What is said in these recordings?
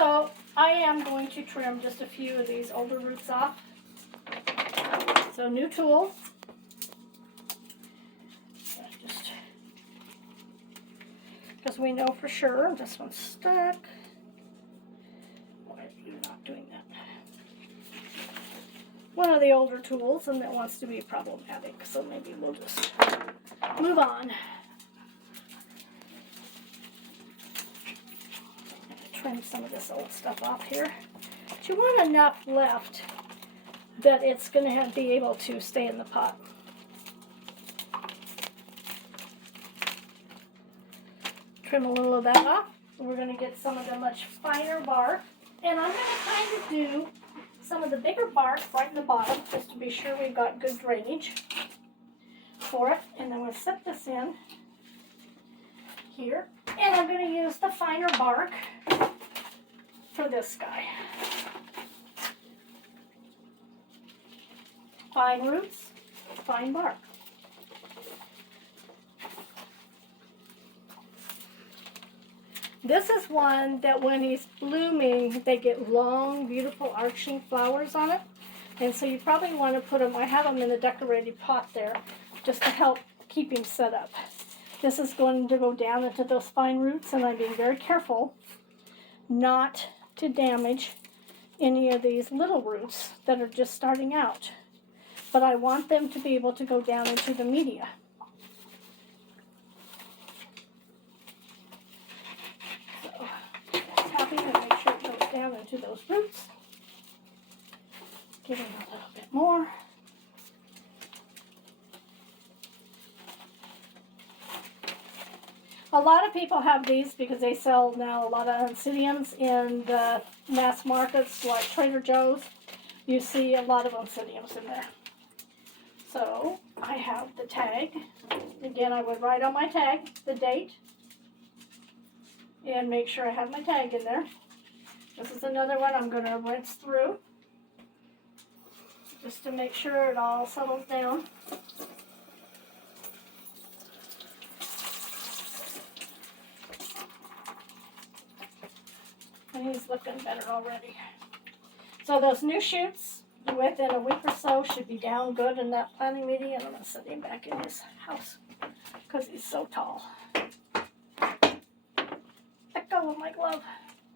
So I am going to trim just a few of these older roots off. So new tool. Just because we know for sure this one's stuck. Why are you not doing that? One of the older tools, and that wants to be problematic, so maybe we'll just move on. Trim some of this old stuff off here. But you want enough left that it's going to be able to stay in the pot. Trim a little of that off. We're going to get some of the much finer bark. And I'm going to kind of do some of the bigger bark right in the bottom, just to be sure we've got good drainage for it. And I'm going to set this in here. And I'm going to use the finer bark for this guy. Fine roots, fine bark. This is one that when he's blooming, they get long, beautiful arching flowers on it. And so you probably want to put them, I have them in the decorated pot there, just to help keep him set up. This is going to go down into those fine roots, and I'm being very careful not to damage any of these little roots that are just starting out. But I want them to be able to go down into the media. And make sure it goes down into those roots. Give them a little bit more. A lot of people have these because they sell now a lot of oncidiums in the mass markets like Trader Joe's. You see a lot of oncidiums in there. So I have the tag. Again, I would write on my tag the date. And make sure I have my tag in there. This is another one I'm going to rinse through just to make sure it all settles down. And he's looking better already. So those new shoots within a week or so should be down good in that planting meeting, and I'm going to set him back in his house because he's so tall. Let go of my glove.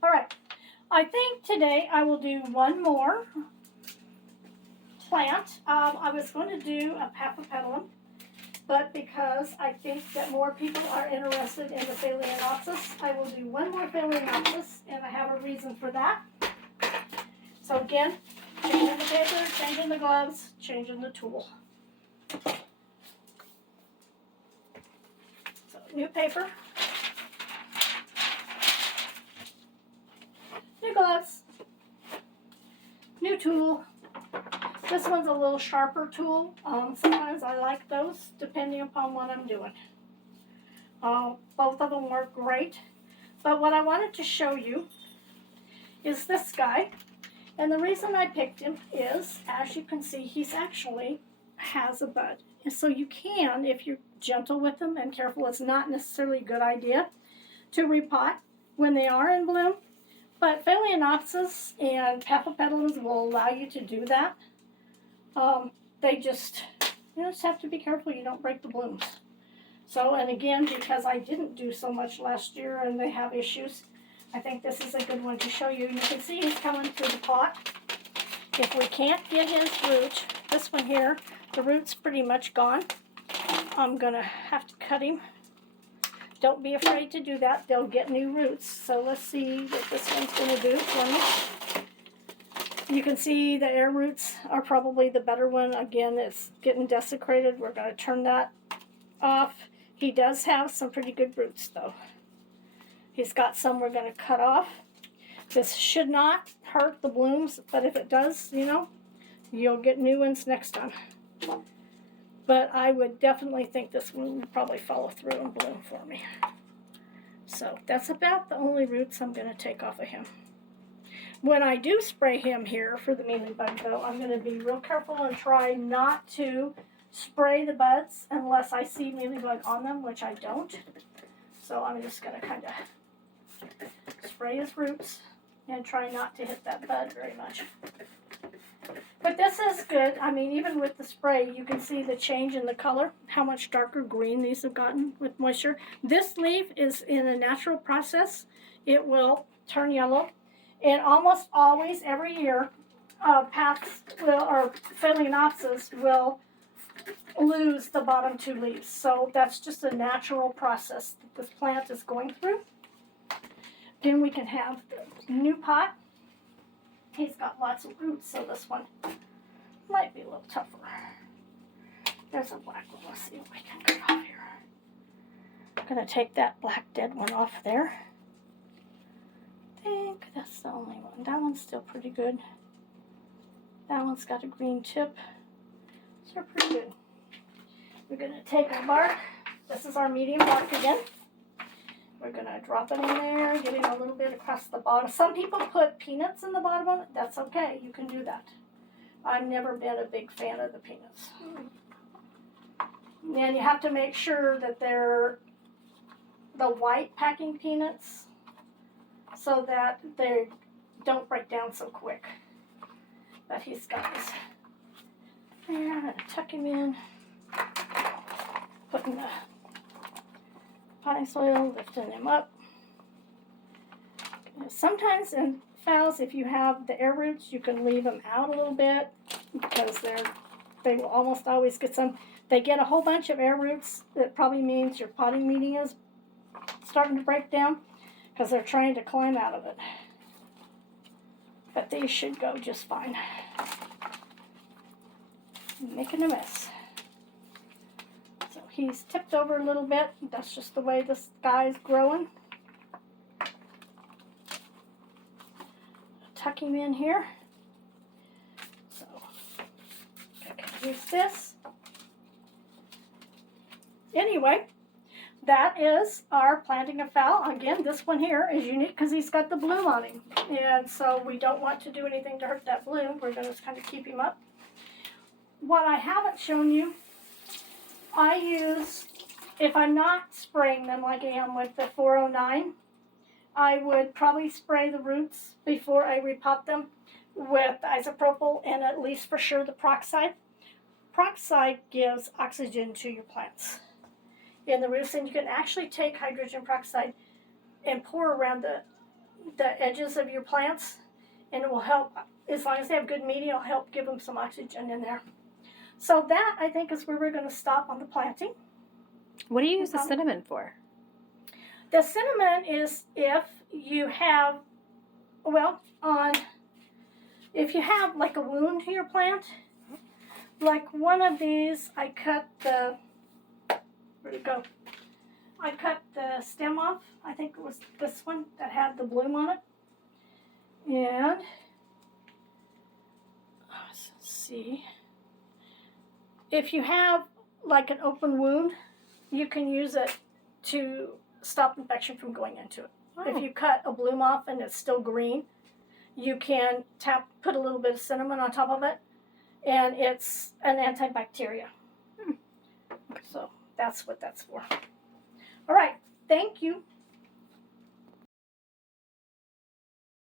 All right. I think today I will do one more plant. I was going to do a Paphipetalum, but because I think that more people are interested in the Phalaenopsis, I will do one more Phalaenopsis, and I have a reason for that. So again, changing the paper, changing the gloves, changing the tool. So new paper. New gloves, new tool. This one's a little sharper tool. Sometimes I like those depending upon what I'm doing. Both of them work great. But what I wanted to show you is this guy. And the reason I picked him is, as you can see, he's actually has a bud. And so you can, if you're gentle with them and careful, it's not necessarily a good idea to repot when they are in bloom. But Phalaenopsis and Paphipetalums will allow you to do that. They just have to be careful you don't break the blooms. So, and again, because I didn't do so much last year and they have issues, I think this is a good one to show you. You can see he's coming through the pot. If we can't get his root, this one here, the root's pretty much gone. I'm going to have to cut him. Don't be afraid to do that. They'll get new roots. So let's see what this one's going to do for me. You can see the air roots are probably the better one. Again, it's getting desecrated. We're going to turn that off. He does have some pretty good roots, though. He's got some we're going to cut off. This should not hurt the blooms, but if it does, you'll get new ones next time. But I would definitely think this one would probably follow through and bloom for me. So that's about the only roots I'm going to take off of him. When I do spray him here for the mealybug, though, I'm going to be real careful and try not to spray the buds unless I see mealybug on them, which I don't. So I'm just going to kind of spray his roots and try not to hit that bud very much. But this is good. I mean, even with the spray, you can see the change in the color, how much darker green these have gotten with moisture. This leaf is in a natural process. It will turn yellow. And almost always, every year, Phalaenopsis will lose the bottom two leaves. So that's just a natural process that this plant is going through. Then we can have the new pot. He's got lots of roots, so this one might be a little tougher. There's a black one. Let's see what we can cut off here. I'm going to take that black dead one off there. I think that's the only one. That one's still pretty good. That one's got a green tip. So they're pretty good. We're going to take our bark. This is our medium bark again. We're going to drop it in there, getting a little bit across the bottom. Some people put peanuts in the bottom of it. That's okay. You can do that. I've never been a big fan of the peanuts. And you have to make sure that they're the white packing peanuts so that they don't break down so quick. But he's got this. There, I'm going to tuck him in. Putting the potting soil, lifting them up. Sometimes in phals, if you have the air roots, you can leave them out a little bit because they will almost always get some. They get a whole bunch of air roots. That probably means your potting medium is starting to break down because they're trying to climb out of it. But these should go just fine. I'm making a mess. He's tipped over a little bit. That's just the way this guy's growing. Tuck him in here. So I can use this. Anyway, that is our planting of phal. Again, this one here is unique because he's got the bloom on him. And so we don't want to do anything to hurt that bloom. We're going to kind of keep him up. What I haven't shown you, I use, if I'm not spraying them like I am with the 409, I would probably spray the roots before I repot them with isopropyl and at least for sure the peroxide. Peroxide gives oxygen to your plants in the roots, and you can actually take hydrogen peroxide and pour around the edges of your plants, and it will help, as long as they have good medium, it'll help give them some oxygen in there. So that, I think, is where we're going to stop on the planting. What do you use the cinnamon for? The cinnamon is if you have, if you have like a wound to your plant, like one of these, I cut where'd it go? I cut the stem off. I think it was this one that had the bloom on it. And, let's see. If you have like an open wound, you can use it to stop infection from going into it. Oh. If you cut a bloom off and it's still green, you can put a little bit of cinnamon on top of it, and it's an antibacterial. So that's what that's for. All right, thank you.